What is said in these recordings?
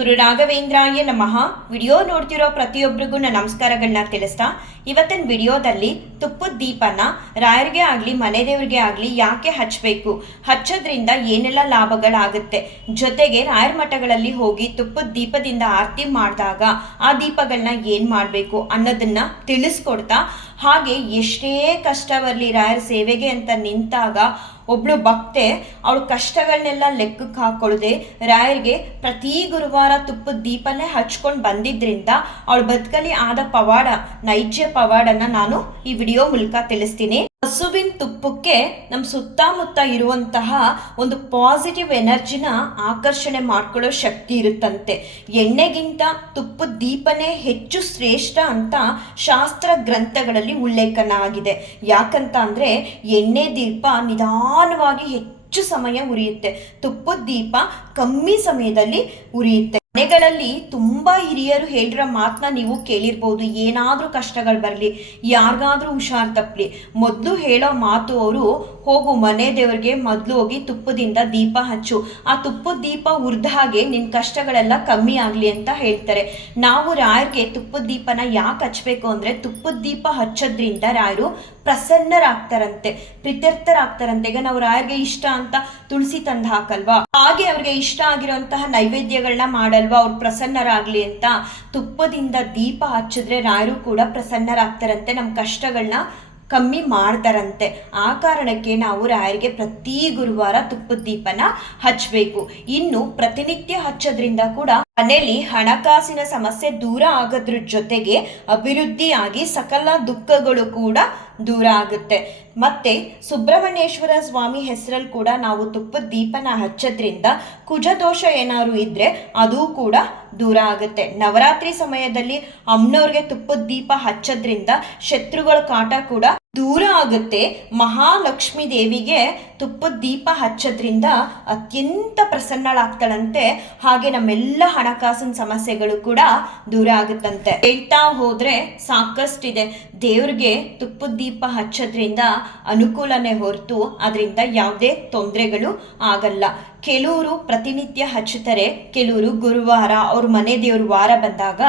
ಗುರು ರಾಘವೇಂದ್ರಾಯ ನಮಃ. ವಿಡಿಯೋ ನೋಡ್ತಿರೋ ಪ್ರತಿಯೊಬ್ಬರಿಗೂ ನಾನು ನಮಸ್ಕಾರಗಳನ್ನ ತಿಳಿಸ್ತಾ ಇವತ್ತಿನ ವಿಡಿಯೋದಲ್ಲಿ ತುಪ್ಪದ ದೀಪನ ರಾಯರಿಗೆ ಆಗಲಿ ಮನೆ ದೇವರಿಗೆ ಆಗಲಿ ಯಾಕೆ ಹಚ್ಚಬೇಕು, ಹಚ್ಚೋದ್ರಿಂದ ಏನೆಲ್ಲ ಲಾಭಗಳಾಗುತ್ತೆ, ಜೊತೆಗೆ ರಾಯರ ಮಠಗಳಲ್ಲಿ ಹೋಗಿ ತುಪ್ಪದ ದೀಪದಿಂದ ಆರತಿ ಮಾಡಿದಾಗ ಆ ದೀಪಗಳನ್ನ ಏನು ಮಾಡಬೇಕು ಅನ್ನೋದನ್ನ ತಿಳಿಸ್ಕೊಡ್ತಾ, ಹಾಗೆ ಎಷ್ಟೇ ಕಷ್ಟ ಬರಲಿ ರಾಯರ ಸೇವೆಗೆ ಅಂತ ನಿಂತಾಗ ಒಬ್ಳು ಭಕ್ತೆ ಅವಳು ಕಷ್ಟಗಳನ್ನೆಲ್ಲ ಲೆಕ್ಕಕ್ಕೆ ಹಾಕೊಳ್ಳದೆ ರಾಯರಿಗೆ ಪ್ರತಿ ಗುರುವಾರ ತುಪ್ಪದ ದೀಪನೇ ಹಚ್ಕೊಂಡು ಬಂದಿದ್ರಿಂದ ಅವಳು ಬದುಕಲಿ ಆದ ಪವಾಡ, ನೈಜ ಪವಾಡನ ನಾನು ಈ ವಿಡಿಯೋ ಮೂಲಕ ತಿಳಿಸ್ತೀನಿ. ಹಸುವಿನ ತುಪ್ಪಕ್ಕೆ ನಮ್ಮ ಸುತ್ತಮುತ್ತ ಇರುವಂತಹ ಒಂದು ಪಾಸಿಟಿವ್ ಎನರ್ಜಿನ ಆಕರ್ಷಣೆ ಮಾಡ್ಕೊಳ್ಳೋ ಶಕ್ತಿ ಇರುತ್ತಂತೆ. ಎಣ್ಣೆಗಿಂತ ತುಪ್ಪದ ದೀಪನೇ ಹೆಚ್ಚು ಶ್ರೇಷ್ಠ ಅಂತ ಶಾಸ್ತ್ರ ಗ್ರಂಥಗಳಲ್ಲಿ ಉಲ್ಲೇಖನ ಆಗಿದೆ. ಯಾಕಂತ ಅಂದರೆ ಎಣ್ಣೆ ದೀಪ ನಿಧಾನವಾಗಿ ಹೆಚ್ಚು ಸಮಯ ಉರಿಯುತ್ತೆ, ತುಪ್ಪದ ದೀಪ ಕಮ್ಮಿ ಸಮಯದಲ್ಲಿ ಉರಿಯುತ್ತೆ. ಮನೆಗಳಲ್ಲಿ ತುಂಬಾ ಹಿರಿಯರು ಹೇಳಿರೋ ಮಾತನ್ನ ನೀವು ಕೇಳಿರ್ಬೋದು. ಏನಾದರೂ ಕಷ್ಟಗಳು ಬರಲಿ, ಯಾರಿಗಾದ್ರೂ ಹುಷಾರ್ ತಪ್ಪಲಿ, ಮೊದಲು ಹೇಳೋ ಮಾತು ಅವರು, ಹೋಗು ಮನೆ ದೇವ್ರಿಗೆ ಮೊದಲು ಹೋಗಿ ತುಪ್ಪದಿಂದ ದೀಪ ಹಚ್ಚು, ಆ ತುಪ್ಪದ ದೀಪ ಉರ್ದ ಹಾಗೆ ನಿನ್ನ ಕಷ್ಟಗಳೆಲ್ಲ ಕಮ್ಮಿ ಆಗಲಿ ಅಂತ ಹೇಳ್ತಾರೆ. ನಾವು ರಾಯರಿಗೆ ತುಪ್ಪದ ದೀಪನ ಯಾಕೆ ಹಚ್ಚಬೇಕು ಅಂದರೆ, ತುಪ್ಪದ ದೀಪ ಹಚ್ಚೋದ್ರಿಂದ ರಾಯರು ಪ್ರಸನ್ನರಾಗ್ತಾರಂತೆ, ಪ್ರೀತ್ಯರ್ಥರಾಗ್ತಾರಂತೆ. ಈಗ ನಾವು ರಾಯರಿಗೆ ಇಷ್ಟ ಅಂತ ತುಳಸಿ ತಂದು ಹಾಕಲ್ವಾ, ಹಾಗೆ ಅವ್ರಿಗೆ ಇಷ್ಟ ಆಗಿರೋಂತಹ ನೈವೇದ್ಯಗಳನ್ನ ಮಾಡಲ್ವಾ, ಅವ್ರು ಪ್ರಸನ್ನರಾಗ್ಲಿ ಅಂತ ತುಪ್ಪದಿಂದ ದೀಪ ಹಚ್ಚಿದ್ರೆ ರಾಯರು ಕೂಡ ಪ್ರಸನ್ನರಾಗ್ತಾರಂತೆ, ನಮ್ಮ ಕಷ್ಟಗಳನ್ನ ಕಮ್ಮಿ ಮಾಡ್ತಾರಂತೆ. ಆ ಕಾರಣಕ್ಕೆ ನಾವು ರಾಯರಿಗೆ ಪ್ರತಿ ಗುರುವಾರ ತುಪ್ಪದ ದೀಪನ ಹಚ್ಚಬೇಕು. ಇನ್ನು ಪ್ರತಿನಿತ್ಯ ಹಚ್ಚೋದ್ರಿಂದ ಕೂಡ ಮನೆಯಲ್ಲಿ ಹಣಕಾಸಿನ ಸಮಸ್ಯೆ ದೂರ ಆಗೋದ್ರ ಜೊತೆಗೆ ಅಭಿವೃದ್ಧಿಯಾಗಿ ಸಕಲ ದುಃಖಗಳು ಕೂಡ ದೂರ ಆಗುತ್ತೆ. ಮತ್ತೆ ಸುಬ್ರಹ್ಮಣ್ಯೇಶ್ವರ ಸ್ವಾಮಿ ಹೆಸರಲ್ಲಿ ಕೂಡ ನಾವು ತುಪ್ಪದ ದೀಪನ ಹಚ್ಚೋದ್ರಿಂದ ಕುಜದೋಷ ಏನಾದ್ರು ಇದ್ರೆ ಅದು ಕೂಡ ದೂರ ಆಗುತ್ತೆ. ನವರಾತ್ರಿ ಸಮಯದಲ್ಲಿ ಅಮ್ಮನವ್ರಿಗೆ ತುಪ್ಪದ ದೀಪ ಹಚ್ಚೋದ್ರಿಂದ ಶತ್ರುಗಳ ಕಾಟ ಕೂಡ ದೂರ ಆಗುತ್ತೆ. ಮಹಾಲಕ್ಷ್ಮೀ ದೇವಿಗೆ ತುಪ್ಪದ ದೀಪ ಹಚ್ಚೋದ್ರಿಂದ ಅತ್ಯಂತ ಪ್ರಸನ್ನಳಾಗ್ತಾಳಂತೆ. ಹಾಗೆ ನಮ್ಮೆಲ್ಲ ಹಣಕಾಸಿನ ಸಮಸ್ಯೆಗಳು ಕೂಡ ದೂರ ಆಗುತ್ತಂತೆ. ಹೇಳ್ತಾ ಹೋದ್ರೆ ಸಾಕಷ್ಟಿದೆ. ದೇವ್ರಿಗೆ ತುಪ್ಪದ ದೀಪ ಹಚ್ಚೋದ್ರಿಂದ ಅನುಕೂಲನೇ ಹೊರತು ಅದರಿಂದ ಯಾವುದೇ ತೊಂದರೆಗಳು ಆಗಲ್ಲ. ಕೆಲವರು ಪ್ರತಿನಿತ್ಯ ಹಚ್ಚುತ್ತಾರೆ, ಕೆಲವರು ಗುರುವಾರ ಅವ್ರ ಮನೆ ದೇವ್ರ ವಾರ ಬಂದಾಗ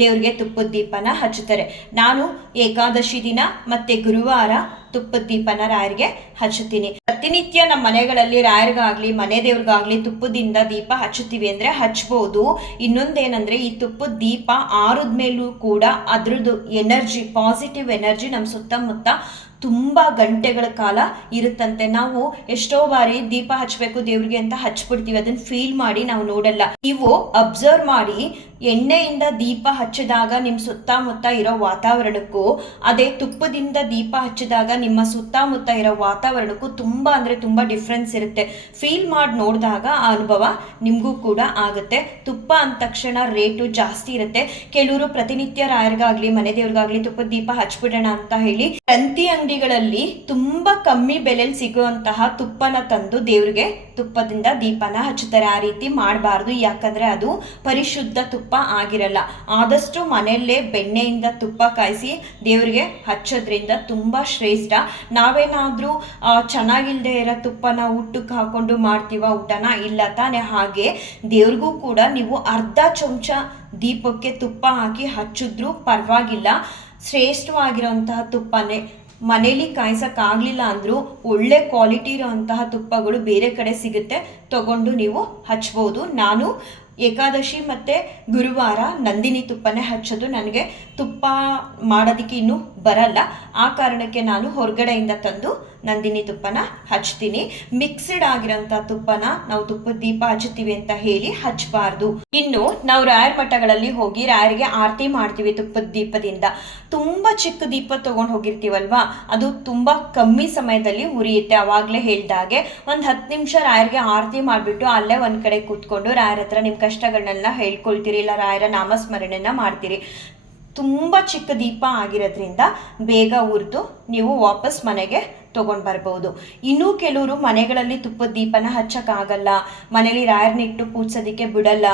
ದೇವ್ರಿಗೆ ತುಪ್ಪದ ದೀಪನ ಹಚ್ಚುತ್ತಾರೆ. ನಾನು ಏಕಾದಶಿ ದಿನ ಮತ್ತೆ ಗುರುವಾರ ತುಪ್ಪದ ದೀಪನ ರಾಯರಿಗೆ ಹಚ್ಚುತ್ತೀನಿ. ಪ್ರತಿನಿತ್ಯ ನಮ್ಮ ಮನೆಗಳಲ್ಲಿ ರಾಯರಿಗಾಗ್ಲಿ ಮನೆ ದೇವ್ರಿಗಾಗ್ಲಿ ತುಪ್ಪದಿಂದ ದೀಪ ಹಚ್ಚುತ್ತೀವಿ ಅಂದ್ರೆ ಹಚ್ಬೋದು. ಇನ್ನೊಂದೇನಂದ್ರೆ ಈ ತುಪ್ಪದ ದೀಪ ಆರಿದ್ಮೇಲೂ ಕೂಡ ಅದ್ರದ್ದು ಎನರ್ಜಿ, ಪಾಸಿಟಿವ್ ಎನರ್ಜಿ ನಮ್ಮ ಸುತ್ತಮುತ್ತ ತುಂಬ ಗಂಟೆಗಳ ಕಾಲ ಇರುತ್ತಂತೆ. ನಾವು ಎಷ್ಟೋ ಬಾರಿ ದೀಪ ಹಚ್ಚಬೇಕು ದೇವ್ರಿಗೆ ಅಂತ ಹಚ್ಬಿಡ್ತೀವಿ, ಅದನ್ನ ಫೀಲ್ ಮಾಡಿ ನಾವು ನೋಡಲ್ಲ. ನೀವು ಅಬ್ಸರ್ವ್ ಮಾಡಿ, ಎಣ್ಣೆಯಿಂದ ದೀಪ ಹಚ್ಚಿದಾಗ ನಿಮ್ಮ ಸುತ್ತಮುತ್ತ ಇರೋ ವಾತಾವರಣಕ್ಕೂ ಅದೇ ತುಪ್ಪದಿಂದ ದೀಪ ಹಚ್ಚಿದಾಗ ನಿಮ್ಮ ಸುತ್ತಮುತ್ತ ಇರೋ ವಾತಾವರಣಕ್ಕೂ ತುಂಬ ಅಂದರೆ ತುಂಬ ಡಿಫ್ರೆನ್ಸ್ ಇರುತ್ತೆ. ಫೀಲ್ ಮಾಡಿ ನೋಡಿದಾಗ ಆ ಅನುಭವ ನಿಮಗೂ ಕೂಡ ಆಗುತ್ತೆ. ತುಪ್ಪ ಅಂದ ತಕ್ಷಣ ರೇಟು ಜಾಸ್ತಿ ಇರುತ್ತೆ. ಕೆಲವರು ಪ್ರತಿನಿತ್ಯ ರಾಯರಿಗಾಗ್ಲಿ ಮನೆ ದೇವ್ರಿಗಾಗ್ಲಿ ತುಪ್ಪದ ದೀಪ ಹಚ್ಬಿಡೋಣ ಅಂತ ಹೇಳಿ ಗ್ರಂಥಿ ಅಂಗಡಿಗಳಲ್ಲಿ ತುಂಬಾ ಕಮ್ಮಿ ಬೆಲೆಯಲ್ಲಿ ಸಿಗುವಂತಹ ತುಪ್ಪನ ತಂದು ದೇವ್ರಿಗೆ ತುಪ್ಪದಿಂದ ದೀಪನ ಹಚ್ಚುತ್ತಾರೆ. ಆ ರೀತಿ ಮಾಡಬಾರ್ದು, ಯಾಕಂದ್ರೆ ಅದು ಪರಿಶುದ್ಧ ತುಪ್ಪ ಆಗಿರಲ್ಲ. ಆದಷ್ಟು ಮನೆಯಲ್ಲೇ ಬೆಣ್ಣೆಯಿಂದ ತುಪ್ಪ ಕಾಯಿಸಿ ದೇವರಿಗೆ ಹಚ್ಚೋದ್ರಿಂದ ತುಂಬಾ ಶ್ರೇಷ್ಠ. ನಾವೇನಾದ್ರೂ ಚೆನ್ನಾಗಿಲ್ದೇ ಇರೋ ತುಪ್ಪನ ಊಟಕ್ಕೆ ಹಾಕೊಂಡು ಮಾಡ್ತೀವ ಊಟನ, ಇಲ್ಲ ತಾನೆ. ಹಾಗೆ ದೇವ್ರಿಗೂ ಕೂಡ ನೀವು ಅರ್ಧ ಚಮಚ ದೀಪಕ್ಕೆ ತುಪ್ಪ ಹಾಕಿ ಹಚ್ಚಿದ್ರೂ ಪರವಾಗಿಲ್ಲ. ಶ್ರೇಷ್ಠವಾಗಿರೋಂತಹ ತುಪ್ಪನೇ. ಮನೇಲಿ ಕಾಯಿಸೋಕ್ಕಾಗಲಿಲ್ಲ ಅಂದರೂ ಒಳ್ಳೆ ಕ್ವಾಲಿಟಿ ಇರೋಂತಹ ತುಪ್ಪಗಳು ಬೇರೆ ಕಡೆ ಸಿಗುತ್ತೆ, ತಗೊಂಡು ನೀವು ಹಚ್ಬೋದು. ನಾನು ಏಕಾದಶಿ ಮತ್ತು ಗುರುವಾರ ನಂದಿನಿ ತುಪ್ಪನೇ ಹಚ್ಚೋದು. ನನಗೆ ತುಪ್ಪ ಮಾಡೋದಕ್ಕೆ ಇನ್ನೂ ಬರಲ್ಲ, ಆ ಕಾರಣಕ್ಕೆ ನಾನು ಹೊರಗಡೆಯಿಂದ ತಂದು ನಂದಿನಿ ತುಪ್ಪನ ಹಚ್ತೀನಿ. ಮಿಕ್ಸ್ಡ್ ಆಗಿರೋಂಥ ತುಪ್ಪನ ನಾವು ತುಪ್ಪದ ದೀಪ ಹಚ್ಚುತ್ತೀವಿ ಅಂತ ಹೇಳಿ ಹಚ್ಚಬಾರ್ದು. ಇನ್ನು ನಾವು ರಾಯರ ಮಠಗಳಲ್ಲಿ ಹೋಗಿ ರಾಯರಿಗೆ ಆರತಿ ಮಾಡ್ತೀವಿ ತುಪ್ಪದ ದೀಪದಿಂದ. ತುಂಬ ಚಿಕ್ಕ ದೀಪ ತೊಗೊಂಡು ಹೋಗಿರ್ತೀವಲ್ವಾ, ಅದು ತುಂಬ ಕಮ್ಮಿ ಸಮಯದಲ್ಲಿ ಉರಿಯುತ್ತೆ. ಅವಾಗಲೇ ಹೇಳ್ದಾಗೆ ಒಂದು 10 ನಿಮಿಷ ರಾಯರಿಗೆ ಆರತಿ ಮಾಡಿಬಿಟ್ಟು ಅಲ್ಲೇ ಒಂದು ಕಡೆ ಕೂತ್ಕೊಂಡು ರಾಯರ ಹತ್ರ ನಿಮ್ಮ ಕಷ್ಟಗಳನ್ನೆಲ್ಲ ಹೇಳ್ಕೊಳ್ತೀರಿ, ಇಲ್ಲ ರಾಯರ ನಾಮಸ್ಮರಣೆನ ಮಾಡ್ತೀರಿ. ತುಂಬ ಚಿಕ್ಕ ದೀಪ ಆಗಿರೋದ್ರಿಂದ ಬೇಗ ಉರಿದು ನೀವು ವಾಪಸ್ ಮನೆಗೆ ತೊಗೊಂಡು ಬರ್ಬೋದು. ಇನ್ನೂ ಕೆಲವರು ಮನೆಗಳಲ್ಲಿ ತುಪ್ಪದ ದೀಪನ ಹಚ್ಚಕ್ಕಾಗಲ್ಲ, ಮನೇಲಿ ರಾಯರ್ನಿಟ್ಟು ಪೂಜಿಸೋದಕ್ಕೆ ಬಿಡಲ್ಲ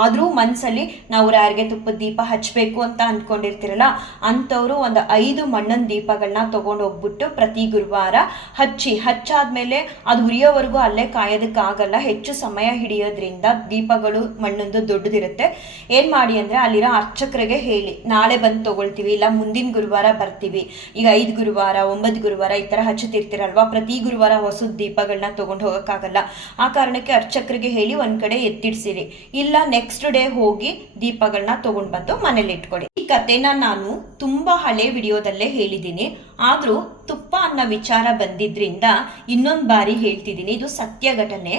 ಆದರೂ ಮನಸ್ಸಲ್ಲಿ ನಾವು ರಾಯರಿಗೆ ತುಪ್ಪದ ದೀಪ ಹಚ್ಚಬೇಕು ಅಂತ ಅಂದ್ಕೊಂಡಿರ್ತೀರಲ್ಲ, ಅಂಥವ್ರು ಒಂದು 5 ಮಣ್ಣಿನ ದೀಪಗಳನ್ನ ತೊಗೊಂಡು ಹೋಗ್ಬಿಟ್ಟು ಪ್ರತಿ ಗುರುವಾರ ಹಚ್ಚಾದ್ಮೇಲೆ ಅದು ಉರಿಯೋವರೆಗೂ ಅಲ್ಲೇ ಕಾಯೋದಕ್ಕಾಗಲ್ಲ, ಹೆಚ್ಚು ಸಮಯ ಹಿಡಿಯೋದ್ರಿಂದ ದೀಪಗಳು ಮಣ್ಣೊಂದು ದೊಡ್ಡದಿರುತ್ತೆ. ಏನು ಮಾಡಿ ಅಂದರೆ ಅಲ್ಲಿರೋ ಅರ್ಚಕರಿಗೆ ಹೇಳಿ, ನಾಳೆ ಬಂದು ತೊಗೊಳ್ತೀವಿ, ಇಲ್ಲ ಮುಂದಿನ ಗುರುವಾರ ಬರ್ತೀವಿ. ಈಗ 5 ಗುರುವಾರ 9 ಗುರುವಾರ ಈ ಥರ ಹಚ್ಚುತ್ತಿರ್ತೀರಲ್ವಾ, ಪ್ರತಿ ಗುರುವಾರ ಹೊಸ ದೀಪಗಳನ್ನ ತೊಗೊಂಡು ಹೋಗೋಕ್ಕಾಗಲ್ಲ. ಆ ಕಾರಣಕ್ಕೆ ಅರ್ಚಕರಿಗೆ ಹೇಳಿ ಒಂದು ಕಡೆ ಎತ್ತಿಡ್ಸಿರಿ, ಇಲ್ಲ ನೆಕ್ಸ್ಟ್ ಡೇ ಹೋಗಿ ದೀಪಗಳನ್ನ ತೊಗೊಂಡು ಬಂದು ಮನೇಲಿ ಇಟ್ಕೊಳ್ಳಿ. ಈ ಕಥೆನ ನಾನು ತುಂಬ ಹಳೆ ವಿಡಿಯೋದಲ್ಲೇ ಹೇಳಿದ್ದೀನಿ, ಆದರೂ ತುಪ್ಪ ಅನ್ನೋ ವಿಚಾರ ಬಂದಿದ್ರಿಂದ ಇನ್ನೊಂದು ಬಾರಿ ಹೇಳ್ತಿದ್ದೀನಿ. ಇದು ಸತ್ಯ ಘಟನೆ.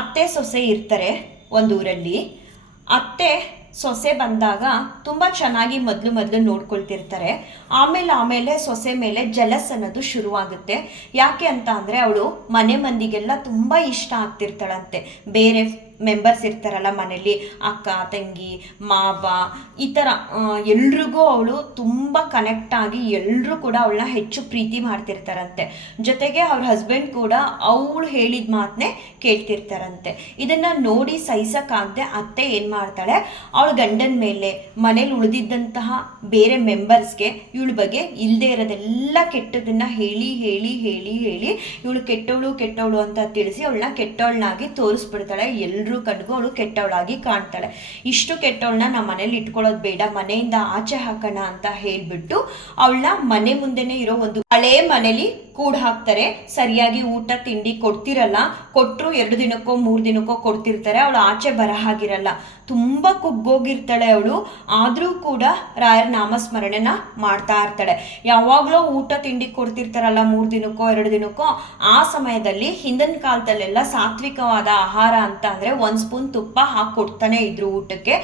ಅತ್ತೆ ಸೊಸೆ ಇರ್ತಾರೆ ಒಂದೂರಲ್ಲಿ. ಅತ್ತೆ ಸೊಸೆ ಬಂದಾಗ ತುಂಬ ಚೆನ್ನಾಗಿ ಮೊದಲು ನೋಡ್ಕೊಳ್ತಿರ್ತಾರೆ. ಆಮೇಲೆ ಸೊಸೆ ಮೇಲೆ ಜಲಸ್ ಅನ್ನೋದು ಶುರುವಾಗುತ್ತೆ. ಯಾಕೆ ಅಂತ ಅಂದರೆ ಅವಳು ಮನೆ ಮಂದಿಗೆಲ್ಲ ತುಂಬ ಇಷ್ಟ ಆಗ್ತಿರ್ತಾಳಂತೆ. ಬೇರೆ ಮೆಂಬರ್ಸ್ ಇರ್ತಾರಲ್ಲ ಮನೇಲಿ, ಅಕ್ಕ ತಂಗಿ ಮಾವ ಈ ಥರ ಎಲ್ರಿಗೂ ಅವಳು ತುಂಬ ಕನೆಕ್ಟ್ ಆಗಿ ಎಲ್ಲರೂ ಕೂಡ ಅವಳನ್ನ ಹೆಚ್ಚು ಪ್ರೀತಿ ಮಾಡ್ತಿರ್ತಾರಂತೆ. ಜೊತೆಗೆ ಅವ್ರ ಹಸ್ಬೆಂಡ್ ಕೂಡ ಅವಳು ಹೇಳಿದ ಮಾತನ್ನೇ ಕೇಳ್ತಿರ್ತಾರಂತೆ. ಇದನ್ನು ನೋಡಿ ಸಹಿಸಕ್ಕಾಗದೆ ಅತ್ತೆ ಏನು ಮಾಡ್ತಾಳೆ, ಅವಳ ಗಂಡನ ಮೇಲೆ ಮನೇಲಿ ಉಳಿದಿದ್ದಂತಹ ಬೇರೆ ಮೆಂಬರ್ಸ್ಗೆ ಇವಳ ಬಗ್ಗೆ ಇಲ್ಲದೆ ಇರೋದೆಲ್ಲ ಕೆಟ್ಟದನ್ನು ಹೇಳಿ ಇವಳು ಕೆಟ್ಟವಳು ಅಂತ ತಿಳಿಸಿ ಅವಳನ್ನ ಕೆಟ್ಟವಳನ್ನಾಗಿ ತೋರಿಸ್ಬಿಡ್ತಾಳೆ. ಎಲ್ಲರೂ ಕಣ್ಗೂ ಅವಳು ಕೆಟ್ಟವಳಾಗಿ ಕಾಣ್ತಾಳೆ. ಇಷ್ಟು ಕೆಟ್ಟವಳನ್ನ ನಮ್ಮ ಮನೇಲಿ ಇಟ್ಕೊಳ್ಳೋದು ಬೇಡ, ಮನೆಯಿಂದ ಆಚೆ ಹಾಕೋಣ ಅಂತ ಹೇಳ್ಬಿಟ್ಟು ಅವಳನ್ನ ಮನೆ ಮುಂದೆನೆ ಇರೋ ಒಂದು ಹಳೆ ಮನೇಲಿ ಕೂಡ ಹಾಕ್ತಾರೆ. ಸರಿಯಾಗಿ ಊಟ ತಿಂಡಿ ಕೊಡ್ತಿರಲ್ಲ, ಕೊಟ್ಟರು 2 ದಿನಕ್ಕೋ 3 ದಿನಕ್ಕೋ ಕೊಡ್ತಿರ್ತಾರೆ. ಅವಳು ಆಚೆ ಬರ ಹಾಗಿರಲ್ಲ, ತುಂಬ ಕುಗ್ಗೋಗಿರ್ತಾಳೆ ಅವಳು. ಆದರೂ ಕೂಡ ರಾಯರ ನಾಮಸ್ಮರಣೆನ ಮಾಡ್ತಾ ಇರ್ತಾಳೆ. ಯಾವಾಗಲೂ ಊಟ ತಿಂಡಿ ಕೊಡ್ತಿರ್ತಾರಲ್ಲ 3 ದಿನಕ್ಕೋ 2 ದಿನಕ್ಕೋ, ಆ ಸಮಯದಲ್ಲಿ ಹಿಂದಿನ ಕಾಲದಲ್ಲೆಲ್ಲ ಸಾತ್ವಿಕವಾದ ಆಹಾರ ಅಂತ ಅಂದರೆ 1 ಸ್ಪೂನ್ ತುಪ್ಪ ಹಾಕಿ ಕೊಡ್ತಾನೆ ಇದ್ರು ಊಟಕ್ಕೆ.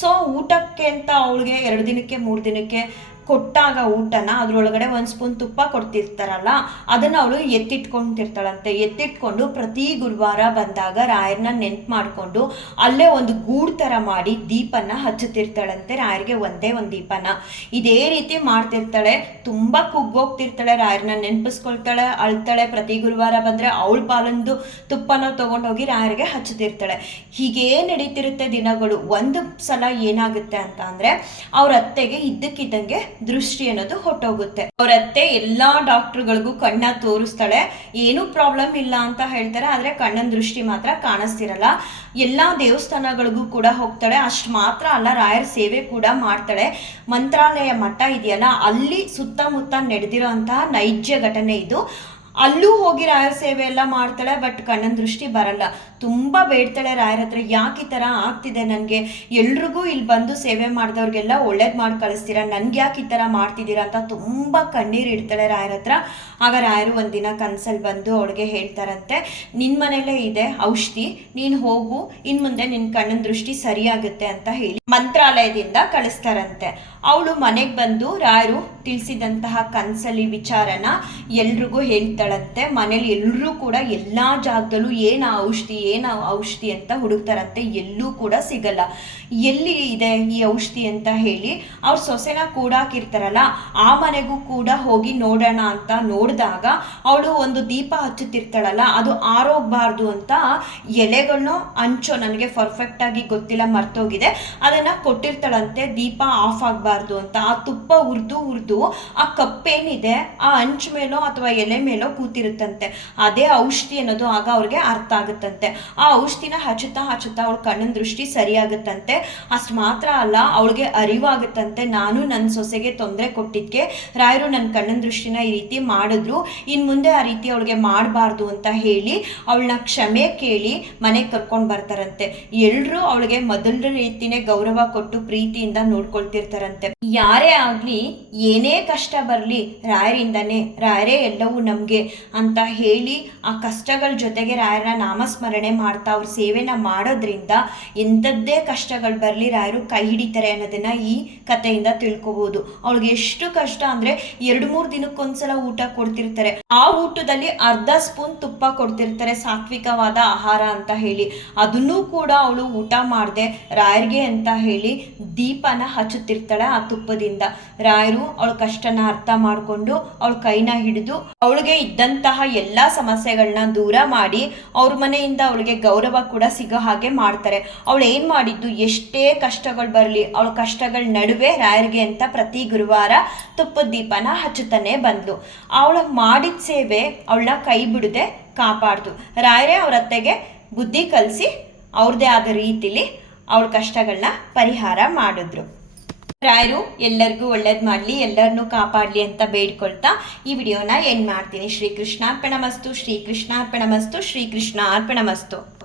ಸೊ ಊಟಕ್ಕೆ ಅಂತ ಅವಳಿಗೆ 2 ದಿನಕ್ಕೆ 3 ದಿನಕ್ಕೆ ಕೊಟ್ಟಾಗ ಊಟನ ಅದ್ರೊಳಗಡೆ 1 ಸ್ಪೂನ್ ತುಪ್ಪ ಕೊಡ್ತಿರ್ತಾರಲ್ಲ, ಅದನ್ನು ಅವಳು ಎತ್ತಿಟ್ಕೊಂತಿರ್ತಾಳಂತೆ. ಎತ್ತಿಟ್ಕೊಂಡು ಪ್ರತಿ ಗುರುವಾರ ಬಂದಾಗ ರಾಯರನ್ನ ನೆನ್ಪು ಮಾಡಿಕೊಂಡು ಅಲ್ಲೇ ಒಂದು ಗೂಡು ಥರ ಮಾಡಿ ದೀಪನ ಹಚ್ಚುತ್ತಿರ್ತಾಳಂತೆ. ರಾಯರಿಗೆ ಒಂದೇ ಒಂದು ದೀಪನ ಇದೇ ರೀತಿ ಮಾಡ್ತಿರ್ತಾಳೆ. ತುಂಬ ಕುಗ್ಗೋಗ್ತಿರ್ತಾಳೆ, ರಾಯರನ್ನ ನೆನಪಿಸ್ಕೊಳ್ತಾಳೆ, ಅಳ್ತಾಳೆ. ಪ್ರತಿ ಗುರುವಾರ ಬಂದರೆ ಅವಳ ಪಾಲೊಂದು ತುಪ್ಪನ ತೊಗೊಂಡೋಗಿ ರಾಯರಿಗೆ ಹಚ್ಚುತ್ತಿರ್ತಾಳೆ. ಹೀಗೇ ನಡೀತಿರುತ್ತೆ ದಿನಗಳು. ಒಂದು ಸಲ ಏನಾಗುತ್ತೆ ಅಂತ ಅಂದರೆ ಅವ್ರ ಅತ್ತೆಗೆ ಇದ್ದಕ್ಕಿದ್ದಂಗೆ ದೃಷ್ಟಿ ಅನ್ನೋದು ಹೊಟ್ಟೋಗುತ್ತೆ. ಅವರತ್ತೆ ಎಲ್ಲಾ ಡಾಕ್ಟರ್ಗಳಿಗೂ ಕಣ್ಣ ತೋರಿಸ್ತಾಳೆ, ಏನೂ ಪ್ರಾಬ್ಲಮ್ ಇಲ್ಲ ಅಂತ ಹೇಳ್ತಾರೆ. ಆದ್ರೆ ಕಣ್ಣನ ದೃಷ್ಟಿ ಮಾತ್ರ ಕಾಣಿಸ್ತಿರಲ್ಲ. ಎಲ್ಲಾ ದೇವಸ್ಥಾನಗಳಿಗೂ ಕೂಡ ಹೋಗ್ತಾಳೆ. ಅಷ್ಟು ಮಾತ್ರ ಅಲ್ಲ, ರಾಯರ ಸೇವೆ ಕೂಡ ಮಾಡ್ತಾಳೆ. ಮಂತ್ರಾಲಯ ಮಠ ಇದೆಯಲ್ಲ, ಅಲ್ಲಿ ಸುತ್ತಮುತ್ತ ನಡೆದಿರೋ ಅಂತಹ ನೈಜ ಘಟನೆ ಇದು. ಅಲ್ಲೂ ಹೋಗಿ ರಾಯರ ಸೇವೆ ಎಲ್ಲ ಮಾಡ್ತಾಳೆ, ಬಟ್ ಕಣ್ಣನ ದೃಷ್ಟಿ ಬರಲ್ಲ. ತುಂಬ ಬೇಡ್ತಾಳೆ ರಾಯರ ಹತ್ರ, ಯಾಕೆ ಈ ಥರ ಆಗ್ತಿದೆ ನನಗೆ, ಎಲ್ರಿಗೂ ಇಲ್ಲಿ ಬಂದು ಸೇವೆ ಮಾಡಿದವ್ರಿಗೆಲ್ಲ ಒಳ್ಳೇದು ಮಾಡಿ ಕಳಿಸ್ತೀರಾ, ನನಗೆ ಯಾಕೆ ಈ ಥರ ಮಾಡ್ತಿದ್ದೀರಾ ಅಂತ ತುಂಬ ಕಣ್ಣೀರು ಇಡ್ತಾಳೆ ರಾಯರ ಹತ್ರ. ಆಗ ರಾಯರು ಒಂದಿನ ಕನಸಲ್ಲಿ ಬಂದು ಅವಳಿಗೆ ಹೇಳ್ತಾರಂತೆ, ನಿನ್ನ ಮನೇಲೇ ಇದೆ ಔಷಧಿ, ನೀನು ಹೋಗು, ಇನ್ನು ಮುಂದೆ ನಿನ್ನ ಕಣ್ಣನ ದೃಷ್ಟಿ ಸರಿಯಾಗುತ್ತೆ ಅಂತ ಹೇಳಿ ಮಂತ್ರಾಲಯದಿಂದ ಕಳಿಸ್ತಾರಂತೆ. ಅವಳು ಮನೆಗೆ ಬಂದು ರಾಯರು ತಿಳಿಸಿದಂತಹ ಕನಸಲ್ಲಿ ವಿಚಾರನ ಎಲ್ರಿಗೂ ಹೇಳ್ತಾಳಂತೆ. ಮನೇಲಿ ಎಲ್ಲರೂ ಕೂಡ ಎಲ್ಲ ಜಾಗದಲ್ಲೂ ಏನು ಔಷಧಿ ಅಂತ ಹುಡುಕ್ತಾರಂತೆ, ಎಲ್ಲೂ ಕೂಡ ಸಿಗಲ್ಲ. ಎಲ್ಲಿ ಇದೆ ಈ ಔಷಧಿ ಅಂತ ಹೇಳಿ ಅವ್ರ ಸೊಸೆನ ಕೂಡಾಕಿರ್ತಾರಲ್ಲ, ಆ ಮನೆಗೂ ಕೂಡ ಹೋಗಿ ನೋಡೋಣ ಅಂತ ನೋಡಿದಾಗ ಅವಳು ಒಂದು ದೀಪ ಹಚ್ಚುತ್ತಿರ್ತಾಳಲ್ಲ, ಅದು ಆರೋಗ್ಬಾರ್ದು ಅಂತ ಎಲೆಗಳನ್ನೋ ಅಂಚೋ ನನಗೆ ಪರ್ಫೆಕ್ಟ್ ಆಗಿ ಗೊತ್ತಿಲ್ಲ, ಮರ್ತೋಗಿದೆ, ಅದನ್ನ ಕೊಟ್ಟಿರ್ತಾಳಂತೆ ದೀಪ ಆಫ್ ಆಗಬಾರ್ದು ಅಂತ. ಆ ತುಪ್ಪ ಉರ್ದು ಆ ಕಪ್ಪೇನಿದೆ ಆ ಅಂಚು ಮೇಲೋ ಅಥವಾ ಎಲೆ ಮೇಲೋ ಕೂತಿರುತ್ತಂತೆ. ಅದೇ ಔಷಧಿ ಅನ್ನೋದು ಆಗ ಅವ್ರಿಗೆ ಅರ್ಥ ಆಗುತ್ತಂತೆ. ಆ ಔಷಧಿನ ಹಚ್ಚುತ್ತಾ ಅವಳ ಕಣ್ಣಿನ ದೃಷ್ಟಿ ಸರಿಯಾಗುತ್ತಂತೆ. ಅಷ್ಟು ಮಾತ್ರ ಅಲ್ಲ, ಅವಳಿಗೆ ಅರಿವಾಗುತ್ತಂತೆ, ನಾನು ನನ್ನ ಸೊಸೆಗೆ ತೊಂದರೆ ಕೊಟ್ಟಿದ್ಕೆ ರಾಯರು ನನ್ನ ಕಣ್ಣಿನ ದೃಷ್ಟಿನ ಈ ರೀತಿ ಮಾಡಿದ್ರು, ಇನ್ನು ಮುಂದೆ ಆ ರೀತಿ ಅವಳಿಗೆ ಮಾಡಬಾರ್ದು ಅಂತ ಹೇಳಿ ಅವಳನ್ನ ಕ್ಷಮೆ ಕೇಳಿ ಮನೆಗೆ ಕರ್ಕೊಂಡು ಬರ್ತಾರಂತೆ. ಎಲ್ಲರೂ ಅವಳಿಗೆ ಮೊದಲ ರೀತಿನೇ ಗೌರವ ಕೊಟ್ಟು ಪ್ರೀತಿಯಿಂದ ನೋಡ್ಕೊಳ್ತಿರ್ತಾರಂತೆ. ಯಾರೇ ಆಗ್ಲಿ, ಏನೇ ಕಷ್ಟ ಬರಲಿ ರಾಯರಿಂದನೇ, ರಾಯರೇ ಎಲ್ಲವೂ ನಮಗೆ ಅಂತ ಹೇಳಿ ಆ ಕಷ್ಟಗಳ ಜೊತೆಗೆ ರಾಯರ ನಾಮಸ್ಮರಣೆ ಮಾಡ್ತಾ ಅವ್ರ ಸೇವೆನ ಮಾಡೋದ್ರಿಂದ ಎಂಥದ್ದೇ ಕಷ್ಟಗಳು ಬರಲಿ ರಾಯರು ಕೈ ಹಿಡಿತಾರೆ ಅನ್ನೋದನ್ನ ಈ ಕಥೆಯಿಂದ ತಿಳ್ಕೊಬಹುದು. ಅವಳಿಗೆ ಎಷ್ಟು ಕಷ್ಟ ಅಂದ್ರೆ 2-3 ದಿನಕ್ಕೊಂದ್ಸಲ ಊಟ ಕೊಡ್ತಿರ್ತಾರೆ. ಆ ಊಟದಲ್ಲಿ ಅರ್ಧ ಸ್ಪೂನ್ ತುಪ್ಪ ಕೊಡ್ತಿರ್ತಾರೆ, ಸಾತ್ವಿಕವಾದ ಆಹಾರ ಅಂತ ಹೇಳಿ. ಅದನ್ನೂ ಕೂಡ ಅವಳು ಊಟ ಮಾಡದೆ ರಾಯರಿಗೆ ಅಂತ ಹೇಳಿ ದೀಪನ ಹಚ್ಚುತ್ತಿರ್ತಾಳೆ ಆ ತುಪ್ಪದಿಂದ. ರಾಯರು ಅವಳ ಕಷ್ಟನ ಅರ್ಥ ಮಾಡಿಕೊಂಡು ಅವಳ ಕೈನ ಹಿಡಿದು ಅವಳಿಗೆ ಇದ್ದಂತಹ ಎಲ್ಲ ಸಮಸ್ಯೆಗಳನ್ನ ದೂರ ಮಾಡಿ ಅವ್ರ ಮನೆಯಿಂದ ಅವಳಿಗೆ ಗೌರವ ಕೂಡ ಸಿಗೋ ಹಾಗೆ ಮಾಡ್ತಾರೆ. ಅವಳು ಏನು ಮಾಡಿದ್ದು, ಎಷ್ಟೇ ಕಷ್ಟಗಳು ಬರಲಿ ಅವಳ ಕಷ್ಟಗಳ ನಡುವೆ ರಾಯರಿಗೆ ಅಂತ ಪ್ರತಿ ಗುರುವಾರ ತುಪ್ಪದ ದೀಪನ ಹಚ್ಚುತ್ತಾನೆ ಬಂದ್ಲು. ಅವಳು ಮಾಡಿದ ಸೇವೆ ಅವಳನ್ನ ಕೈ ಬಿಡದೆ ಕಾಪಾಡ್ತು. ರಾಯರೇ ಅವ್ರ ಅತ್ತೆಗೆ ಬುದ್ಧಿ ಕಲಿಸಿ ಅವ್ರದ್ದೇ ಆದ ರೀತಿಲಿ ಅವಳ ಕಷ್ಟಗಳನ್ನ ಪರಿಹಾರ ಮಾಡಿದ್ರು. ರಾಯರು ಎಲ್ಲರಿಗೂ ಒಳ್ಳೇದು ಮಾಡಲಿ, ಎಲ್ಲರನ್ನೂ ಕಾಪಾಡಲಿ ಅಂತ ಬೇಡ್ಕೊಳ್ತಾ ಈ ವಿಡಿಯೋನ ಎಂಡ್ ಮಾಡ್ತೀನಿ. ಶ್ರೀಕೃಷ್ಣಾರ್ಪಣಮಸ್ತು, ಶ್ರೀಕೃಷ್ಣಾರ್ಪಣಮಸ್ತು, ಶ್ರೀಕೃಷ್ಣಾರ್ಪಣಮಸ್ತು.